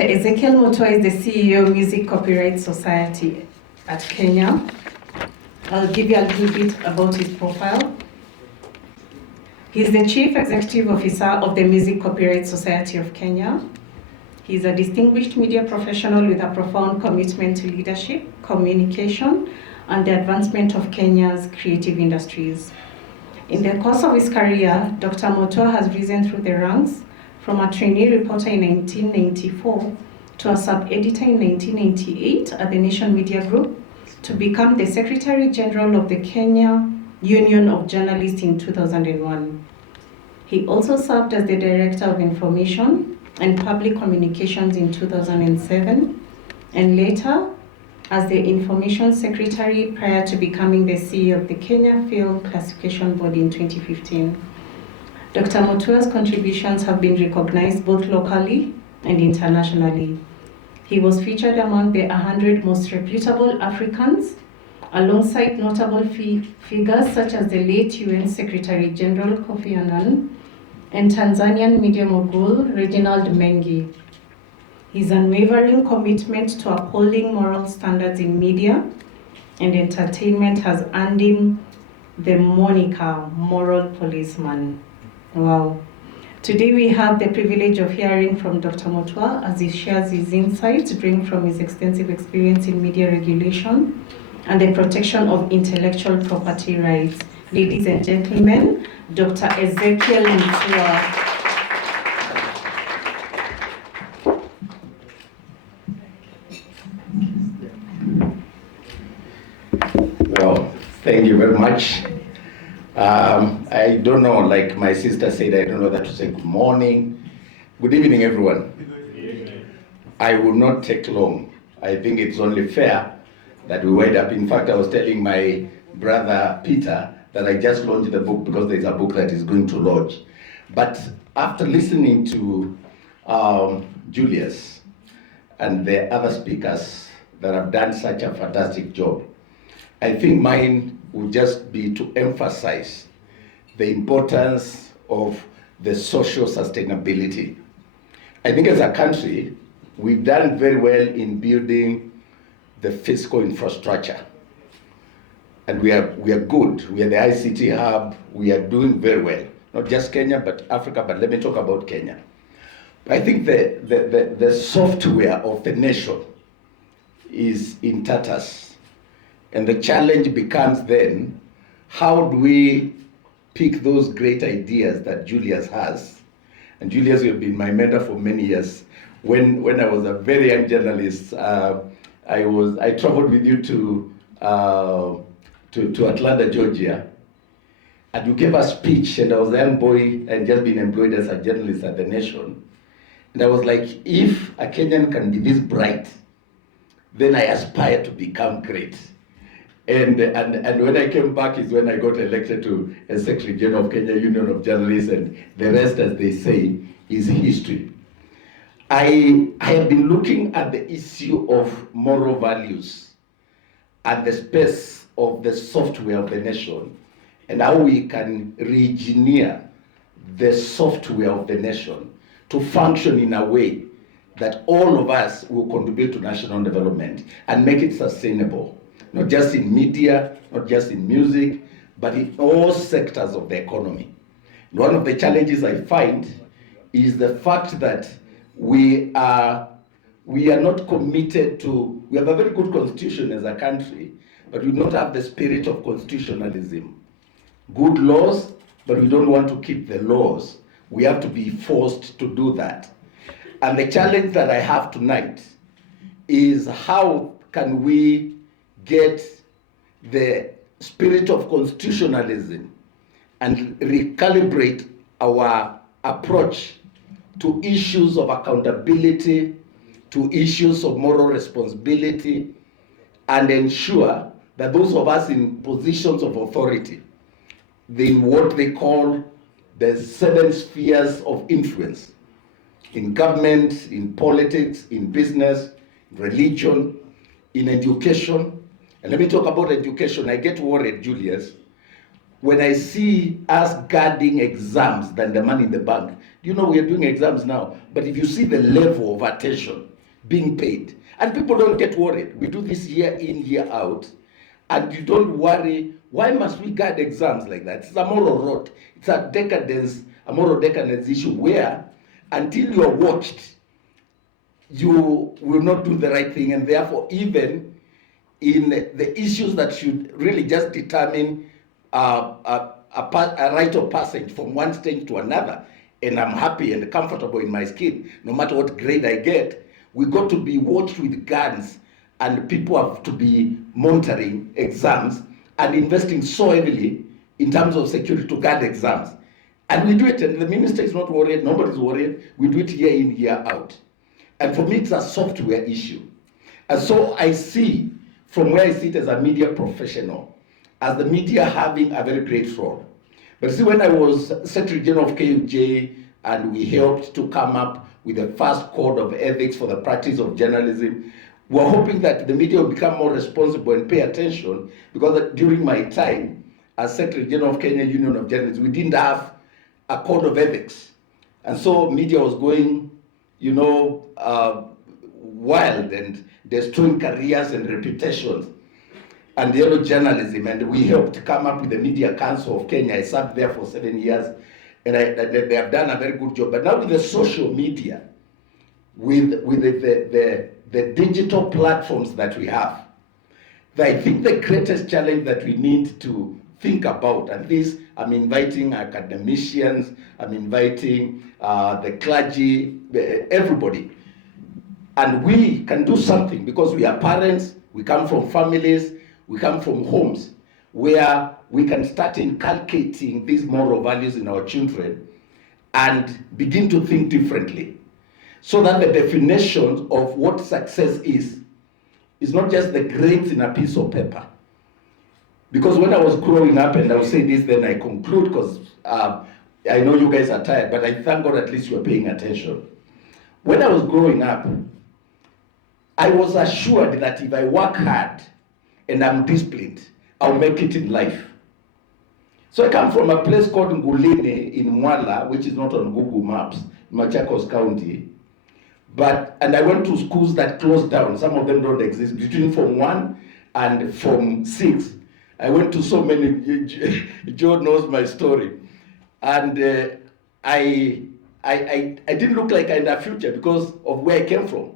Dr. Ezekiel Mutua is the CEO of Music Copyright Society at Kenya. I'll give you a little bit about his profile. He's the Chief Executive Officer of the Music Copyright Society of Kenya. He's a distinguished media professional with a profound commitment to leadership, communication, and the advancement of Kenya's creative industries. In the course of his career, Dr. Mutua has risen through the ranks from a trainee reporter in 1994 to a sub-editor in 1998 at the Nation Media Group to become the Secretary General of the Kenya Union of Journalists in 2001. He also served as the Director of Information and Public Communications in 2007, and later as the Information Secretary prior to becoming the CEO of the Kenya Film Classification Board in 2015. Dr. Mutua's contributions have been recognized both locally and internationally. He was featured among the 100 most reputable Africans, alongside notable figures such as the late UN Secretary General Kofi Annan and Tanzanian media mogul Reginald Mengi. His unwavering commitment to upholding moral standards in media and entertainment has earned him the moniker Moral Policeman. Wow. Today we have the privilege of hearing from Dr. Mutua as he shares his insights drawn from his extensive experience in media regulation and the protection of intellectual property rights. Ladies and gentlemen, Dr. Ezekiel Mutua. Well, thank you very much. I don't know, like my sister said, I don't know that to say good morning. Good evening, everyone. Good evening. I will not take long. I think it's only fair that we wind up. In fact, I was telling my brother Peter that I just launched the book because there's a book that is going to launch. But after listening to Julius and the other speakers that have done such a fantastic job, I think mine would just be to emphasize the importance of the social sustainability. I think as a country, we've done very well in building the fiscal infrastructure. And we are good. We are the ICT hub. We are doing very well. Not just Kenya, but Africa, but let me talk about Kenya. I think the software of the nation is in tatters. And the challenge becomes then, how do we pick those great ideas that Julius has? And Julius, you've been my mentor for many years. When I was a very young journalist, I traveled with you to Atlanta, Georgia, and you gave a speech, and I was a young boy and just been employed as a journalist at the Nation. And I was like, if a Kenyan can be this bright, then I aspire to become great. And when I came back is when I got elected to as Secretary General of Kenya Union of Journalists, and the rest, as they say, is history. I have been looking at the issue of moral values and the space of the software of the nation, and how we can re-engineer the software of the nation to function in a way that all of us will contribute to national development and make it sustainable. Not just in media, not just in music, but in all sectors of the economy. One of the challenges I find is the fact that we are not committed to, we have a very good constitution as a country, but we don't have the spirit of constitutionalism. Good laws, but we don't want to keep the laws. We have to be forced to do that. And the challenge that I have tonight is how can we get the spirit of constitutionalism and recalibrate our approach to issues of accountability, to issues of moral responsibility, and ensure that those of us in positions of authority, in what they call the 7 spheres of influence, in government, in politics, in business, religion, in education. And let me talk about education. I get worried, Julius, when I see us guarding exams than the money in the bank. You know, we are doing exams now, but if you see the level of attention being paid, and people don't get worried, we do this year in, year out, and you don't worry, why must we guard exams like that? It's a moral rot. It's a moral decadence issue where until you're watched, you will not do the right thing, and therefore even in the issues that should really just determine a rite of passage from one stage to another, and I'm happy and comfortable in my skin, no matter what grade I get, we got to be watched with guns, and people have to be monitoring exams and investing so heavily in terms of security to guard exams. And we do it, and the minister is not worried, nobody's worried. We do it year in, year out. And for me, it's a software issue. And so I see, from where I sit as a media professional, as the media having a very great role. But see, when I was Secretary General of KUJ, and we helped to come up with the first code of ethics for the practice of journalism, we're hoping that the media will become more responsible and pay attention, because during my time as Secretary General of Kenya Union of Journalists, we didn't have a code of ethics. And so media was going, wild and destroying careers and reputations and journalism. And we helped come up with the Media Council of Kenya. I served there for 7 years, and they have done a very good job. But now with the social media, with the digital platforms that we have, I think the greatest challenge that we need to think about, and this, I'm inviting academicians, I'm inviting the clergy, everybody, and we can do something, because we are parents, we come from families, we come from homes where we can start inculcating these moral values in our children and begin to think differently, so that the definition of what success is not just the grades in a piece of paper. Because when I was growing up, and I'll say this, then I conclude, because I know you guys are tired, but I thank God at least you're paying attention. When I was growing up, I was assured that if I work hard and I'm disciplined, I'll make it in life. So I come from a place called Ngulini in Mwala, which is not on Google Maps, Machakos County. And I went to schools that closed down. Some of them don't exist. Between Form 1 and Form 6, I went to so many. Joe knows my story. And I didn't look like I had a future because of where I came from.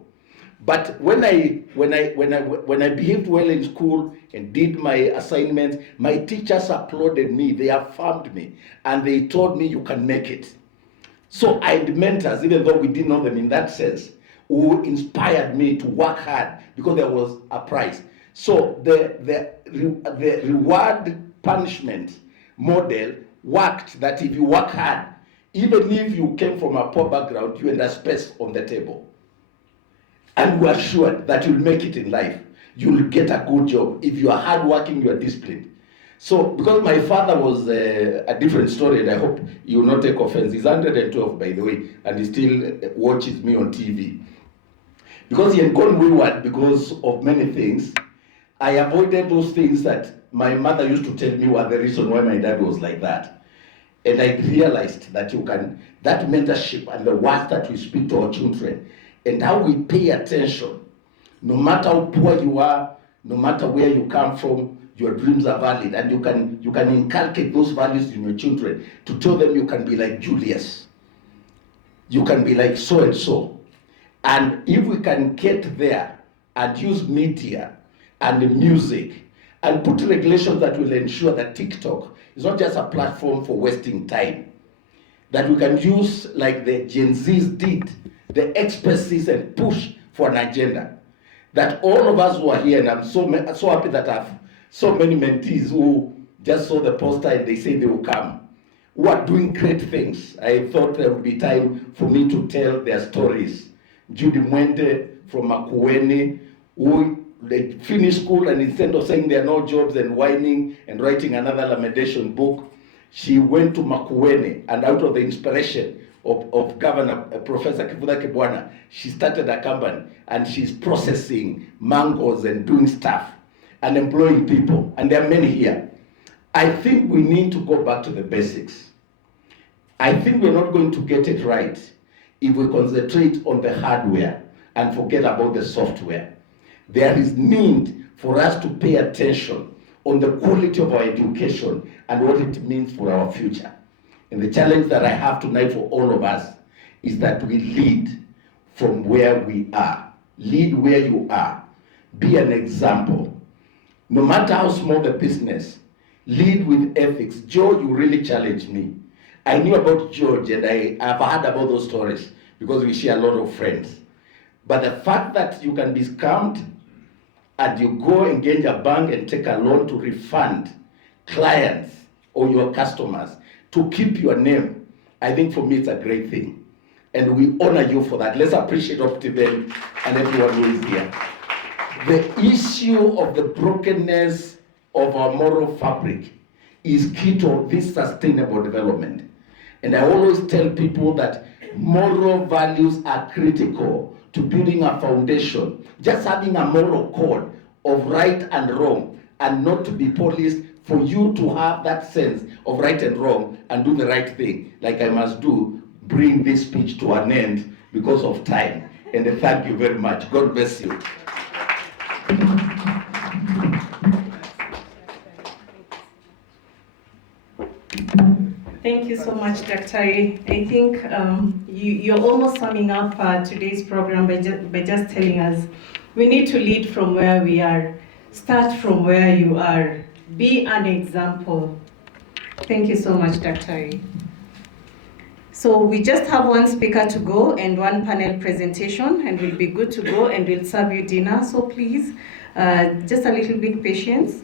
But when I behaved well in school and did my assignments, my teachers applauded me, they affirmed me, and they told me you can make it. So I had mentors, even though we didn't know them in that sense, who inspired me to work hard because there was a prize. So the reward punishment model worked, that if you work hard, even if you came from a poor background, you had a space on the table. And we are sure that you'll make it in life. You'll get a good job. If you are hardworking, you are disciplined. So, because my father was a different story, and I hope you will not take offense. He's 112, by the way, and he still watches me on TV. Because he had gone wayward because of many things, I avoided those things that my mother used to tell me were the reason why my dad was like that. And I realized that that mentorship and the words that we speak to our children, and how we pay attention, no matter how poor you are, no matter where you come from, your dreams are valid, and you can inculcate those values in your children to tell them you can be like Julius, you can be like so and so. And if we can get there and use media and music and put regulations that will ensure that TikTok is not just a platform for wasting time, that we can use like the Gen Zs did, the expertise, and push for an agenda. That all of us who are here, and I'm so happy that I have so many mentees who just saw the poster and they say they will come, who are doing great things. I thought there would be time for me to tell their stories. Judy Mwende from Makueni, who they finished school, and instead of saying there are no jobs and whining and writing another lamentation book, she went to Makueni, and out of the inspiration of Governor Professor Kivuda Kibwana, she started a company, and she's processing mangoes and doing stuff and employing people, and there are many here. I think we need to go back to the basics. I think we're not going to get it right if we concentrate on the hardware and forget about the software. There is need for us to pay attention on the quality of our education and what it means for our future. And the challenge that I have tonight for all of us is that we lead from where we are. Lead where you are. Be an example. No matter how small the business, lead with ethics. Joe, you really challenged me. I knew about George and I've heard about those stories because we share a lot of friends. But the fact that you can be scammed and you go engage a bank and take a loan to refund clients or your customers to keep your name, I think for me it's a great thing. And we honor you for that. Let's appreciate Optiven and everyone who is here. The issue of the brokenness of our moral fabric is key to this sustainable development. And I always tell people that moral values are critical to building a foundation. Just having a moral code of right and wrong and not to be policed, for you to have that sense of right and wrong and do the right thing, like I must do, bring this speech to an end because of time. And thank you very much. God bless you. Thank you so much, Dr. I think you're almost summing up today's program by just telling us we need to lead from where we are. Start from where you are. Be an example. Thank you so much, Dr. So we just have one speaker to go and one panel presentation, and we'll be good to go, and we'll serve you dinner. So please, just a little bit patience.